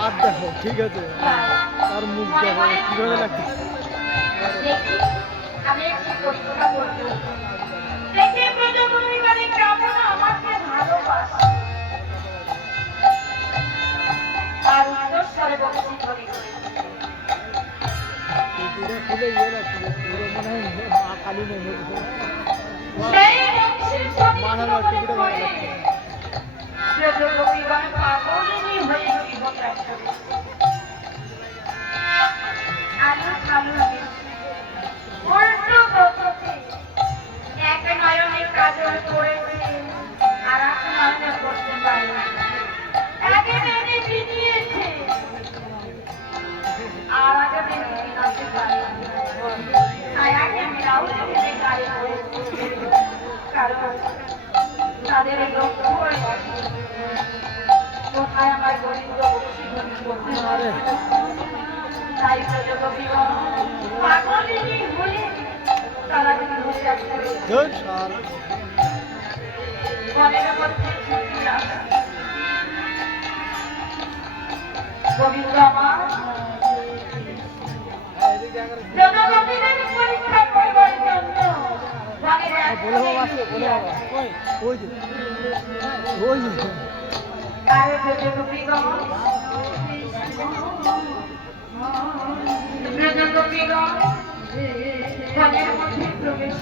আর দেখো ঠিক আছে আর মুখ দেখো কিভাবে লাগছে আমি একটু প্রশ্নটা করবো দেখে প্রজন্মী মানে কেমন আমাকে ভালোবাসে আর উচ্চস্বরে বলছি ধরি খুলে ইয়ে লাগছে পুরো মনে হয় মা কালী নেই মানানো টিকিটা ভালো লাগছে প্রজন্মীগণ পাগলিনী হয়ে জীবন রাখতে আলু খালু উল্টো গতিতে এক নয়নে কাজল করেছে আর এক নয়নে করতে পারে আগে মেনে বিনিয়েছে আর আগে মেনে বিনাতে পারে ছায়াকে মিলাও দেখে গায়ে পড়েছে কারণ তাদের লক্ষ্য কোথায় আমার গোবিন্দ বসে করতে পারে তাই প্রজন্মীগণ পাগলিনী হয়ে তারা যদি বসে আসতে মনের মধ্যে গোবিন্দ আমার জনগণের পরীক্ষা করবার জন্য মনের মধ্যে প্রবেশ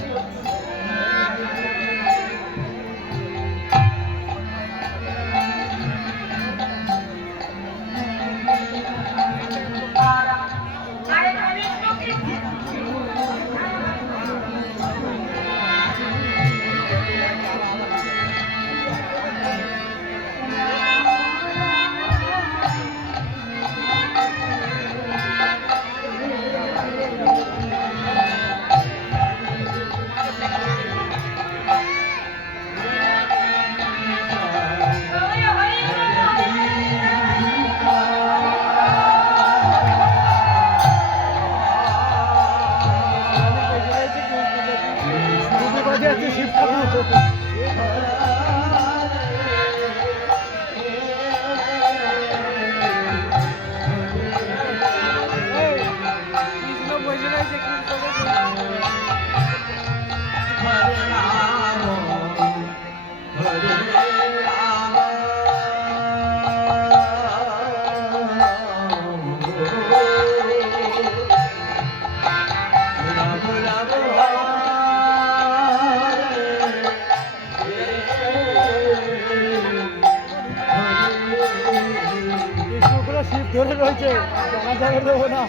ধরে রয়েছে জানা যাবে দেবো না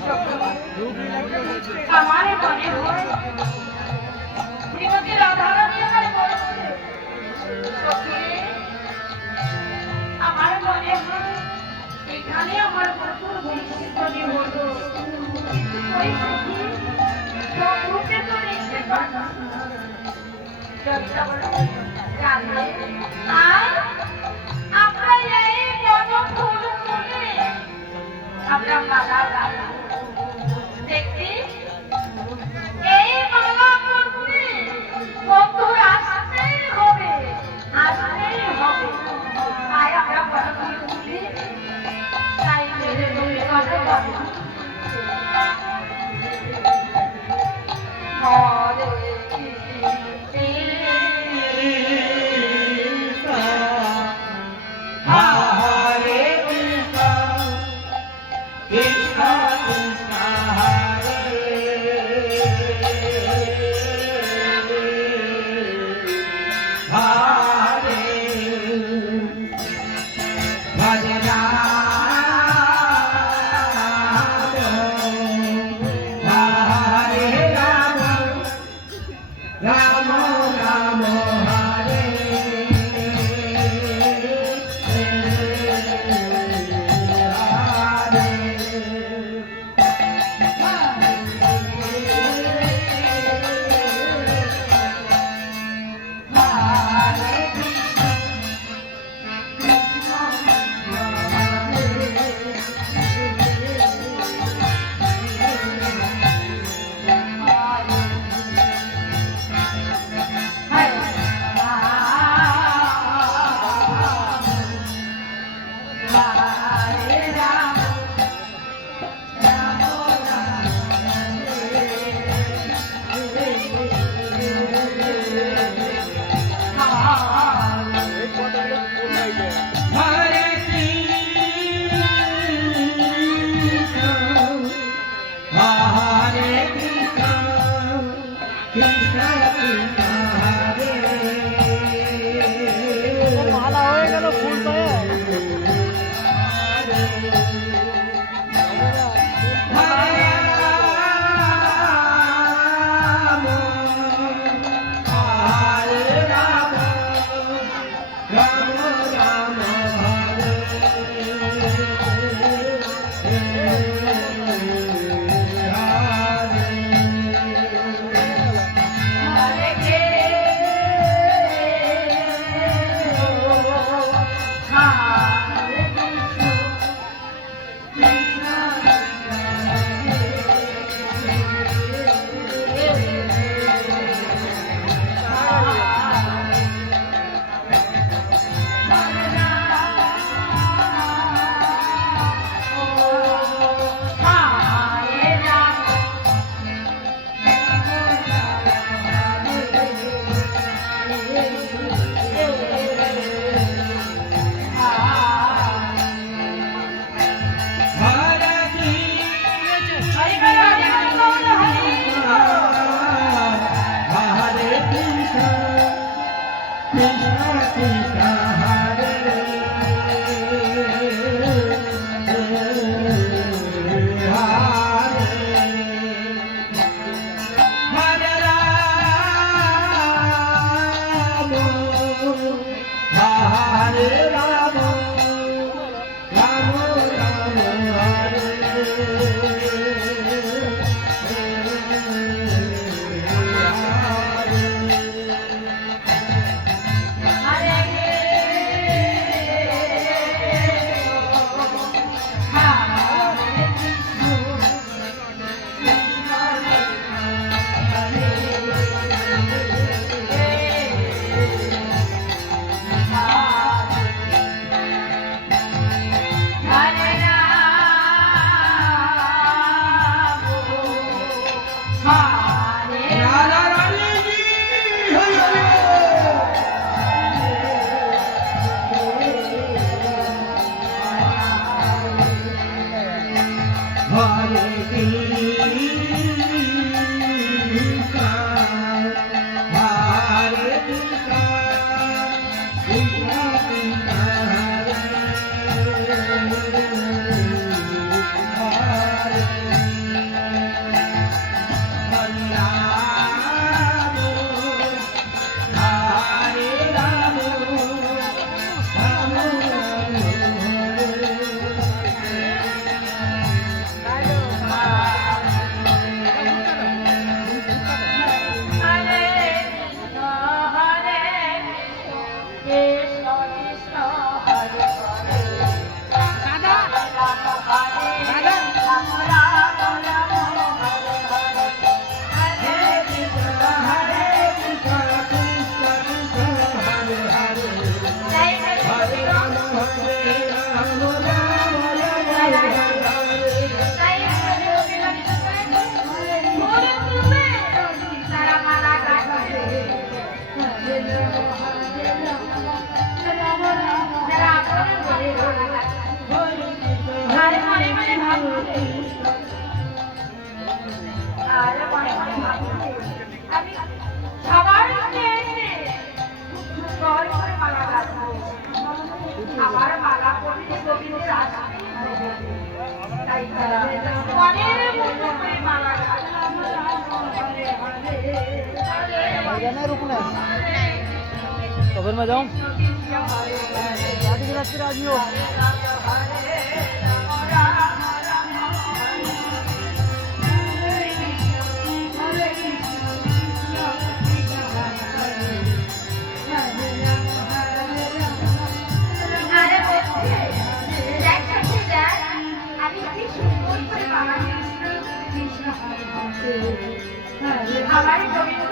আমার মনে হয় শ্রীমতী রাধারানী আমার বলছে আমার মনে হয় এখানে আমার প্রচুর ভবিষ্যৎবাণী হলো কিন্তু প্রভুকে তো দেখতে পাচ্ছি আর আমরা এই জনফুল ফুলে আমরা মালা গাই দেখি এই মালা করতে বন্ধুর আসতেই হবে তাই আমরা পড়াশোনা করি তাই কথা বলি Hare Krishna, Krishna আমি সবার মনে এসে জয় করে মালা গাঁথবো। আমার মালা পড়লে গোবিন্দের আশা তাই মনের মতো করে মালা গাঁথবো। जाना है रुकना है तो फिर मैं जाऊँ गाड़ी के रास्ते राजी हो আমার গোবিন্দ